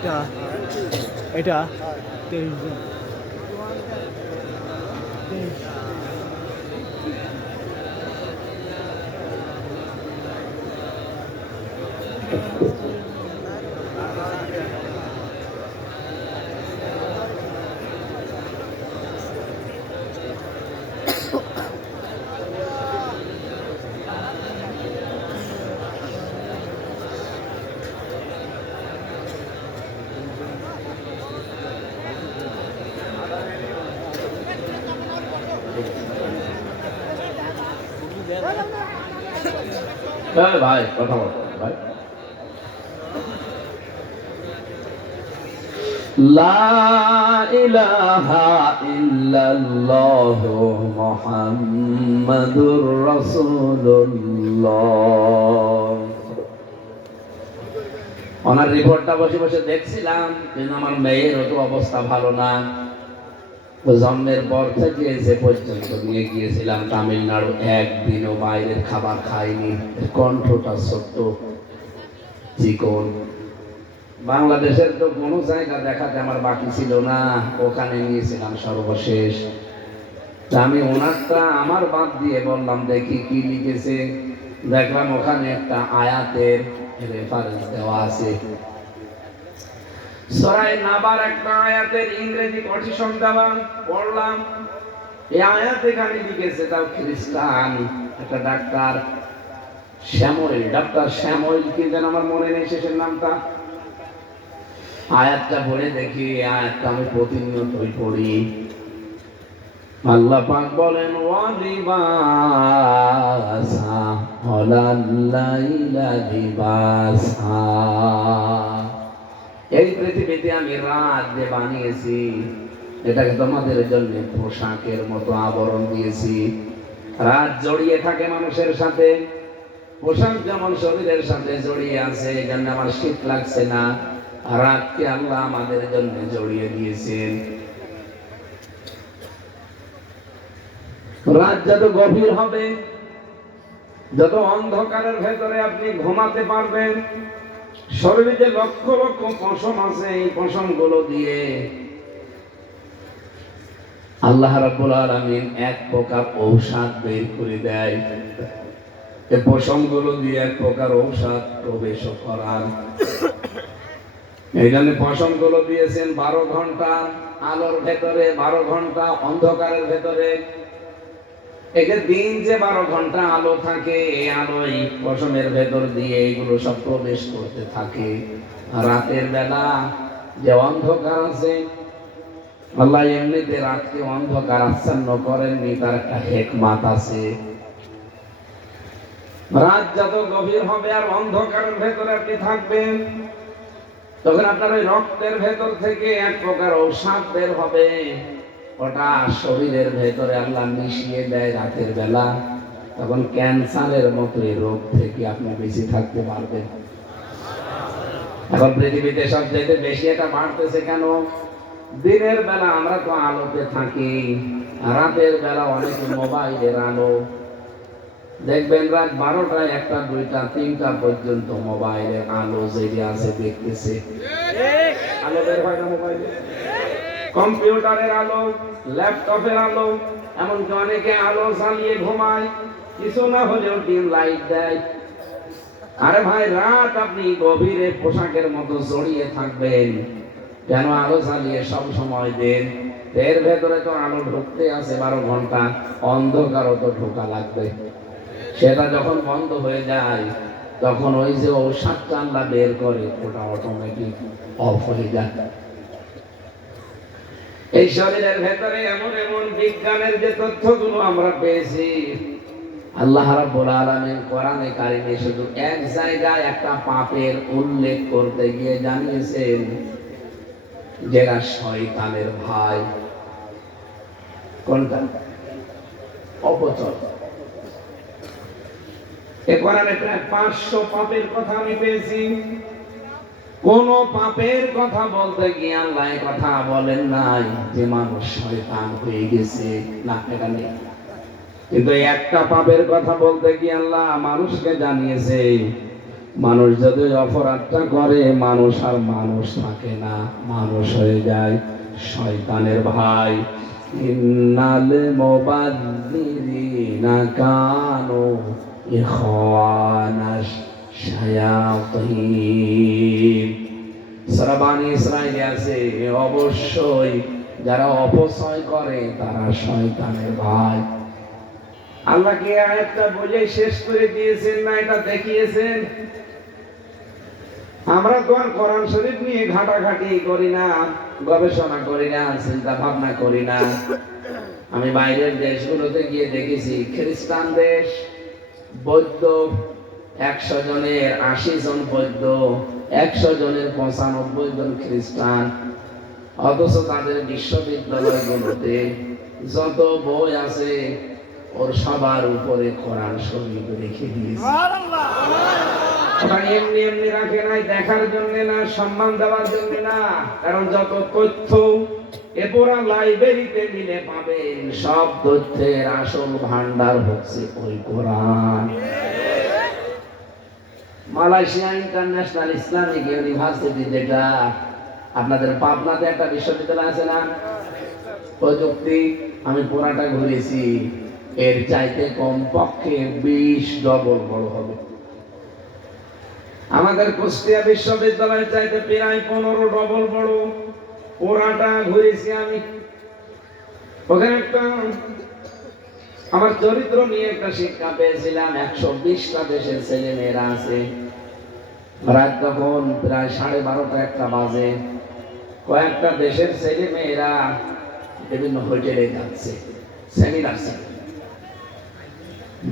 এটা এটা 23 জন। ভাই কথা বল ভাই। লা ইলাহা ইল্লাল্লাহু মুহাম্মাদুর রাসূলুল্লাহ। ওনার রিপোর্টটা বসে বসে দেখছিলাম, কিন্তু আমার মেয়ের তো অবস্থা ভালো না। জন্মের পর থেকে যে পর্যন্ত নিয়ে গিয়েছিলাম তামিলনাড়ু, একদিনও বাইরের খাবার খাইনি। কণ্ঠটা ছোট্ট, চিকন। বাংলাদেশের তো কোনো জায়গা দেখাতে আমার বাকি ছিল না, ওখানে নিয়েছিলাম সর্বশেষ। আমি ওনারটা আমার বাদ দিয়ে বললাম দেখি কি লিখেছে। দেখলাম ওখানে একটা আয়াতের রেফারেন্স দেওয়া আছে। সূরা নাবার একটা আয়াতের ইংরেজি কোটেশন দেওয়া, পড়লাম। এই আয়াতে এখানে লিখেছে, তাও খ্রিস্টান একটা ডাক্তার শ্যামল, ডাক্তার শ্যামল কি যেন আমার মনে নেই শেষের নামটা। আয়াতটা পড়ে দেখি, আয়াতটা আমি প্রতিনিয়তই পড়ি। আল্লাহ পাক বলেন ওয়ালিবাসা ওয়ালাল্লাইলা লিবাসা। এই পৃথিবীতে আমি রাত যে বানিয়েছি, এটাকে তোমাদের জন্য পোশাকের মতো আবরণ দিয়েছি। রাত জড়িয়ে থাকে মানুষের সাথে, পোশাক যেমন শরীরের সাথে জড়িয়ে আছে, এই জন্য আমার শীত লাগছে না। রাতকে আল্লাহ আমাদের জন্য জড়িয়ে দিয়েছেন। রাত যত গভীর হবে, যত অন্ধকারের ভেতরে আপনি ঘুমাতে পারবেন, শরীরে যে লক্ষ লক্ষ পশম আছে, এই পশম গুলো দিয়ে আল্লাহ রাব্বুল আলামিন এক প্রকার ঔষধ বের করে দেয়। এই পশম গুলো দিয়ে এক প্রকার ঔষধ প্রবেশ করার। এই জন্য পশম গুলো দিয়েছেন 12 ঘন্টা আলোর ভেতরে, 12 ঘন্টা অন্ধকারের ভেতরে। একে দিন যে 12 ঘন্টা আলো থাকে, এই আলোই পশমের ভেতর দিয়ে এগুলো সব প্রবেশ করতে থাকে। রাতের বেলা যে অন্ধকার আছে, আল্লাহ এমনিতে রাতকে অন্ধকার আচ্ছন্ন করেননি, তার একটা হিকমত আছে। রাত যত গভীর হবে আর অন্ধকারের ভেতরে আপনি থাকবেন, তখন আপনার ওই রক্তের ভেতর থেকে এক প্রকার ঔষধ বের হবে। ওটা শরীরের ভেতরে আল্লাহ মিশিয়ে দেয় রাতের বেলা, তখন ক্যান্সারের মতো এই রোগ থেকে আপনি বেঁচে থাকতে পারবেন। এখন পৃথিবীতে সবচেয়ে বেশি এটা বাড়তেছে কেন? দিনের বেলা আমরা তো আলোতে থাকি, রাতের বেলা অনেক মোবাইলের আলো। দেখবেন রাত 12টা, 1টা, 2টা, 3টা পর্যন্ত মোবাইলের আলো জেগে আছে, দেখতেছে। আলো বের হয় না মোবাইলে, কম্পিউটারের আলো, ল্যাপটপের আলো, এমনকি অনেকে আলো জ্বালিয়ে ঘুমায়, কিছু না হলেও ডিম লাইট দেয়। আরে ভাই, রাত আপনি গভীরে পোশাকের মতো জড়িয়ে থাকবেন কেন? আলো জ্বালিয়ে সব সময় দেন। এর ভেতরে তো আলো ঢুকতে আছে 12 ঘন্টা, অন্ধকারও তো ঢোকা লাগবে। সেটা যখন বন্ধ হয়ে যায়, তখন ওই যে ঔষধটা আল্লাহ বের করে, ওটা অটোমেটিক অফ হয়ে যায়। এই শরীরের ভেতরে এমন এমন বিজ্ঞানের যে তথ্যগুলো আমরা পেয়েছি, আল্লাহ রাব্বুল আলামিন কোরআনে কারিমে শুধু এক জায়গায় একটা পাপের উল্লেখ করতে গিয়ে জানিয়েছেন, যেটা শয়তানের ভাই। কোনটা? অপচয়। এই কোরআনে প্রায় 500 পাপের কথা আমি পেয়েছি। কোন পাপের কথা বলতে গিয়ে আল্লাহ এই কথা বলেন নাই যে মানুষ শয়তান হয়ে গেছে, না, এটা নেই। কিন্তু একটা পাপের কথা বলতে গিয়ে আল্লাহ মানুষকে জানিয়েছে মানুষ যদি অপরাধটা করে মানুষ আর মানুষ থাকে না, মানুষ হয়ে যায় শয়তানের ভাই। ইন্নাল মুবাযযিরিনা কানু ইখওয়ানাশ শায়াতিন। সূরা বনী ইসরাঈলে আছে অবশ্যই যারা অপচয় করে তারা শয়তানের ভাই। আল্লাহ কি আয়াতটা বলে শেষ করে দিয়েছেন না এটা দেখিয়েছেন? আমরা তো আর কোরআন শরীফ নিয়ে ঘাটাঘাটি করি না, গবেষণা করি না, চিন্তা ভাবনা করি না। আমি বাইরের দেশগুলোতে গিয়ে দেখেছি খ্রিস্টান দেশ, বৌদ্ধ 100 জনের 80 জন বৌদ্ধ, 100 জনের 95 জন খ্রিস্টান। অথচ তাদের বিশ্ববিদ্যালয়গুলোতে যত বই আছে ওর সবার উপরে কোরআন শরীফ রেখে দিয়েছে। ওটা এমনি এমনি রাখে নাই, দেখার জন্য না, সম্মান দেওয়ার জন্য না। কারণ যত তথ্য এ পুরা লাইব্রেরিতে মিলে পাবেন, সব তথ্যের আসল ভান্ডার হচ্ছে ওই কোরআন। মালয়েশিয়া ইন্টারন্যাশনাল ইসলামিক ইউনিভার্সিটি, যেটা আপনাদের পাবনাতে একটা বিশ্ববিদ্যালয় আছে না, প্রযুক্তি, আমি পুরাটা ঘুরেছি, এর চাইতে কমপক্ষে 20 ডবল বড় হবে। আমাদের কুষ্টিয়া বিশ্ববিদ্যালয়ের চাইতে প্রায় 15 ডবল বড়। পুরাটা ঘুরেছি আমি। ওখানে একটা আমার চরিত্র নিয়ে একটা শিক্ষা পেয়েছিলাম। 120টা দেশের ছেলে মেয়েরা আছে। রাত তখন প্রায় 12:30-1টা বাজে। কয়েকটা দেশের ছেলে মেয়েরা বিভিন্ন হোটেলে যাচ্ছে, সেমিনার।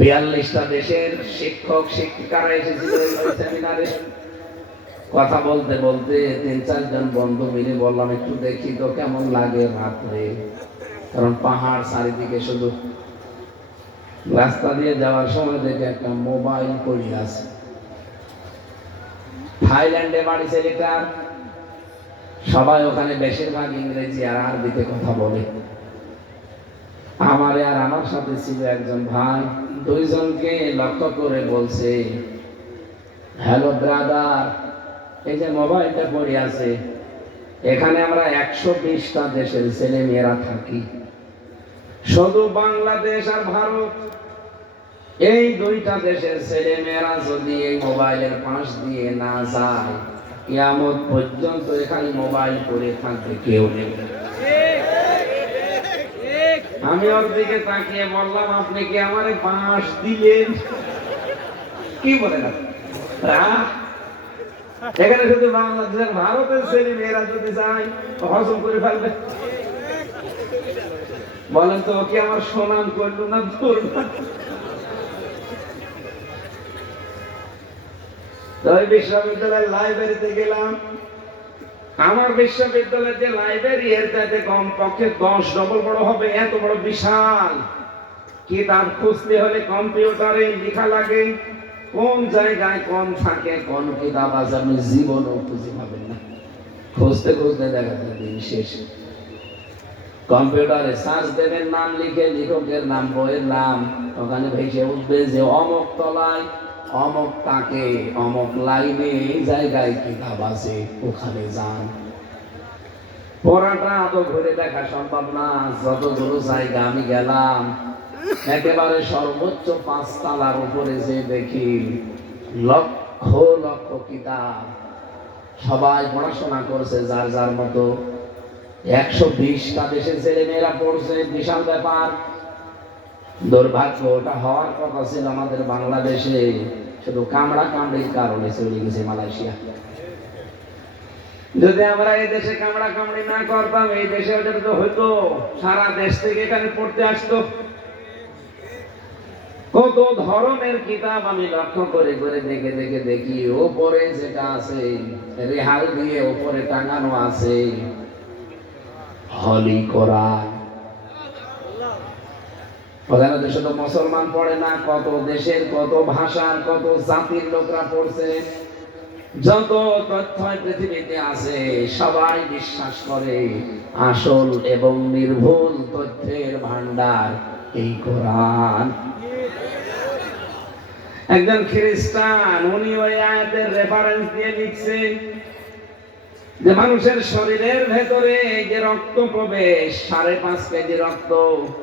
42টা দেশের শিক্ষক শিক্ষিকারা এসেছিল ওই সেমিনারে। কথা বলতে বলতে 3-4 জন বন্ধু মিলে বললাম একটু দেখি তো কেমন লাগে রাত্রে, কারণ পাহাড় চারিদিকে শুধু। রাস্তা দিয়ে যাওয়ার সময় দেখে একটা মোবাইল পড়ে আছে। থাইল্যান্ডে বাড়ি ছেলেটার, সবাই ওখানে বেশিরভাগ ইংরেজি আর আরবিতে কথা বলে। আমারে আর আমার সাথে ছিল একজন ভাই, দুইজনকে লক্ষ্য করে বলছে, হ্যালো ব্রাদার, এই যে মোবাইলটা পড়ে আছে, এখানে আমরা 120টা দেশের ছেলে মেয়েরা থাকি। শুধু বাংলাদেশ আর ভারত, এই 2টা দেশের ছেলে মেয়েরা যদি এই মোবাইলের পাশ দিয়ে না যায়, কিয়ামত পর্যন্ত এখানে মোবাইল পড়ে থাকবে কেউ নেই। আমি ওর দিকে তাকিয়ে বললাম, আপনি কি আমারে পাশ দিলেন? কি বলেন? এখানে শুধু বাংলাদেশের ভারতের ছেলে মেয়েরা যদি যায় তো হজম করে ফেলবে। বলেন তো কি আমার সুনাম করলো না দূর? বিশ্ববিদ্যালয়ের লাইব্রেরিতে গেলাম। আমার বিশ্ববিদ্যালয়ের যে লাইব্রেরি, এর চাইতে কমপক্ষে 10 ডবল বড় হবে। এত বড় বিশাল। কিতাব খুঁজতে হলে কম্পিউটারে লেখা লাগে, কোন জায়গায় কোন থাকে, কোন কিতাব আছে আপনি জীবনও খুঁজে পাবেন না। খুঁজতে খুঁজতে দেখা যায় দিন শেষ। কম্পিউটারে সার্চ দেবেন, নাম লিখে, লেখকের নাম, বইয়ের নাম, ওখানে ভেসে উঠবে যে অমুক তলায়, অমুক তাকে, অমুক লাইনে এই জায়গায় কিতাব আছে, ওখানে যান। পড়াটা তো ঘুরে দেখা সম্ভব না। যতগুলো জায়গা আমি গেলাম, একেবারে সর্বোচ্চ 5 তলার উপরে যে দেখি লক্ষ লক্ষ কিতাব। সবাই পড়াশোনা করছে যার যার মতো। 120টা দেশের ছেলে মেয়েরা পড়ছে, বিশাল ব্যাপার। দুর্ভাগ্য, ওটা হওয়ার কথা ছিল আমাদের বাংলাদেশে, শুধু কামড়া কামড়ির কারণে চলে গেছে মালয়েশিয়া। যদি আমরা এই দেশে কামড়া কামড়ি না করতাম, এই দেশে ওটা তো হইতো, সারা দেশ থেকে এখানে পড়তে আসতো। কত ধরনের কিতাব আমি লক্ষ্য করে করে দেখে দেখে দেখি, ওপরে যেটা আছে রেহাল দিয়ে ওপরে টাঙানো আছে হলি কোরআন। ওখানে তো শুধু মুসলমান পড়ে না, কত দেশের, কত ভাষার, কত জাতির লোকরা পড়ছে। যত তথ্য পৃথিবীতে আছে সবাই বিশ্বাস করে আসল এবং নির্ভুল তথ্যের ভান্ডার এই কোরআন। একজন খ্রিস্টান উনি ওই আয়াতের রেফারেন্স দিয়ে লিখছে যে মানুষের শরীরের ভেতরে যে রক্ত প্রবেশ 5.5 কেজি রক্ত,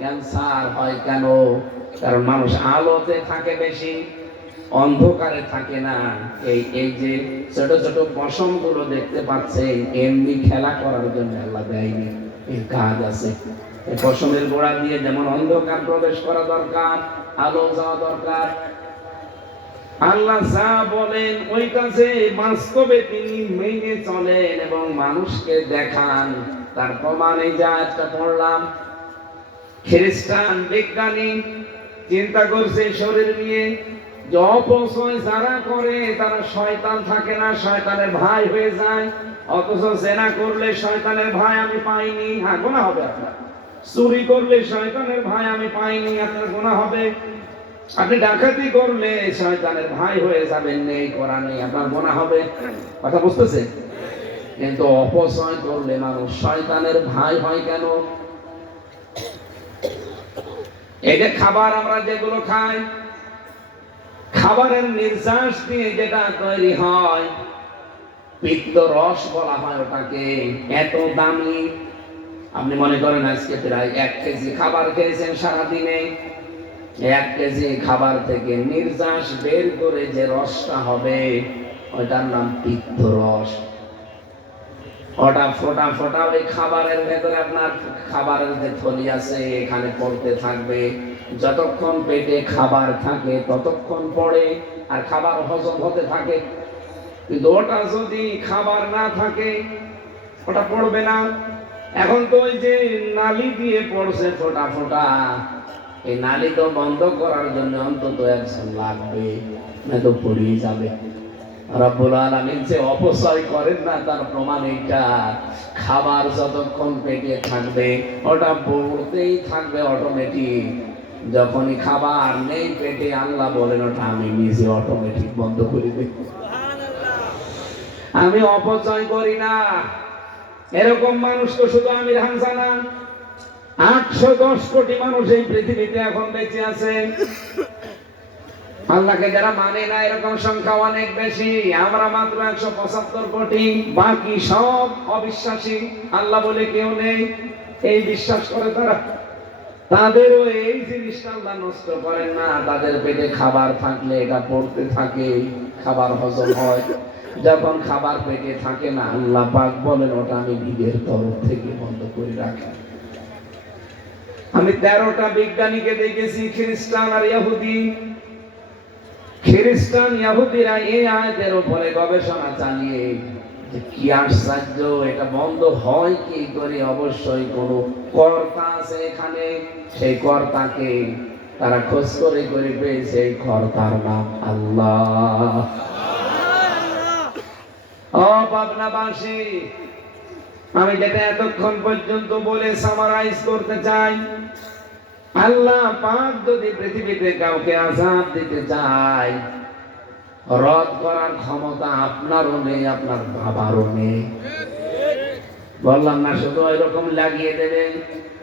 ক্যান্সার হয় কেন? কারণ মানুষ আলোতে থাকে বেশি, অন্ধকারে থাকে না। এই যে ছোট ছোট পশম গুলো দেখতে পাচ্ছেন, এমনি খেলা করার জন্য আল্লাহ দেয়নি, এই কাজ আছে। এই পশমের গোড়া দিয়ে যেমন অন্ধকার প্রবেশ করা দরকার, আলো যাওয়া দরকার, আল্লাহ যা বলেন ওই কাজে বাস্তবে তিনি মেনে চলেন এবং মানুষকে দেখান। তার প্রমাণ এই যে আয়াতটা পড়লাম। খ্রিস্টান বিজ্ঞানী চিন্তা করছে শরীর নিয়ে, যে অপচয় যারা করে তারা শয়তান থাকে না, শয়তানের ভাই হয়ে যায়। অথচ জেনা করলে শয়তানের ভাই আমি পাইনি, হ্যাঁ গুনাহ হবে আপনার। চুরি করলে শয়তানের ভাই আমি পাইনি, আপনার গুনাহ হবে। আপনি ডাকাতি করলে শয়তানের ভাই হয়ে যাবেন, নেই করা নেই, আপনার গুনাহ হবে। কথা বুঝতেছেন? কিন্তু অপচয় করলে মানুষ শয়তানের ভাই হয় কেন? এই যে খাবার আমরা যেগুলো খাই, খাবারের নির্যাস দিয়ে যেটা তৈরি হয়, পিত্ত রস বলা হয় ওটাকে। এত দামি, আপনি মনে করেন আজকে প্রায় 1 কেজি খাবার খেয়েছেন সারাদিনে, 1 কেজি খাবার থেকে নির্যাস বের করে যে রসটা হবে ওটার নাম পিত্ত রস। ওটা ফোটা ফোটা ওই খাবারের ভেতরে, আপনার খাবারের যে থলি আছে এখানে পড়তে থাকবে। যতক্ষণ পেটে খাবার থাকে ততক্ষণ পড়ে, আর খাবার হজম হতে থাকে। কিন্তু ওটা যদি খাবার না থাকে ওটা পড়বে না। এখন তো ওই যে নালি দিয়ে পড়ছে ফোটা ফোটা, এই নালি তো বন্ধ করার জন্য অন্তত একজন লাগবে, না তো পড়িয়ে যাবে। রব্বুল আলামিন যে অপচয় করেন না তার প্রমাণ এইটা। খাবার যতক্ষণ পেটে থাকবে ওটা পড়তেই থাকবে অটোমেটিক। যখনই খাবার নেই পেটে, আল্লাহ বলেন ওটা আমি নিজে অটোমেটিক বন্ধ করে দেব। আমি অপচয় করি না। এরকম মানুষ তো শুধু আমির হামজা না, 810 কোটি মানুষ এই পৃথিবীতে এখন বেঁচে আছে। আল্লাহকে যারা মানে না এরকম সংখ্যা অনেক বেশি। আমরা মাত্র 175 কোটি, বাকি সব অবিশ্বাসী। আল্লাহ বলে কেউ নেই, এই বিশ্বাস করে তারা। তাদেরও এই জিনিসটা আল্লাহ নষ্ট করেন না। তাদের পেটে খাবার থাকলে এটা পড়তে থাকে, খাবার হজম হয়। যখন খাবার পেটে থাকে না, আল্লাহ পাক বলেন ওটা আমি নিজের তরফ থেকে বন্ধ করে রাখি। আমি 13টা বিজ্ঞানীকে দেখেছি, খ্রিস্টান আর ইহুদি। খ্রিস্টান ইহুদিরা এই আয়াতের উপরে গবেষণা চালিয়ে যে কি আশ্চর্য, এটা বন্ধ হয় কি করে? অবশ্যই কোনো কর্তা আছে এখানে, সেই কর্তাকে তারা খোঁজ করে করে পেয়েছে। এই কর্তার নাম আল্লাহ। ও পাবনাবাসী, আমি যেটা এতক্ষণ পর্যন্ত বলে সামারাইজ করতে চাই, আল্লাহ পাক যদি পৃথিবীতে কাউকে আযাব দিতে চায়, রদ করার ক্ষমতা আপনারও নেই, আপনার বাবারও নেই। বললাম না শুধু এরকম লাগিয়ে দেবেন,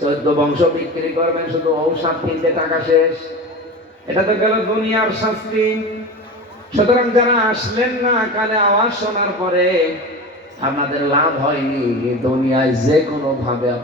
14 বংশ বিক্রি করবেন, শুধু ঔষধ কিনতে টাকা শেষ। এটা তো গেল দুনিয়ার শাস্তি। সুতরাং যারা আসলেন না, কানে আওয়াজ শোনার পরে আপনাদের লাভ হয়নি, দুনিয়ায় যে কোনো ভাবে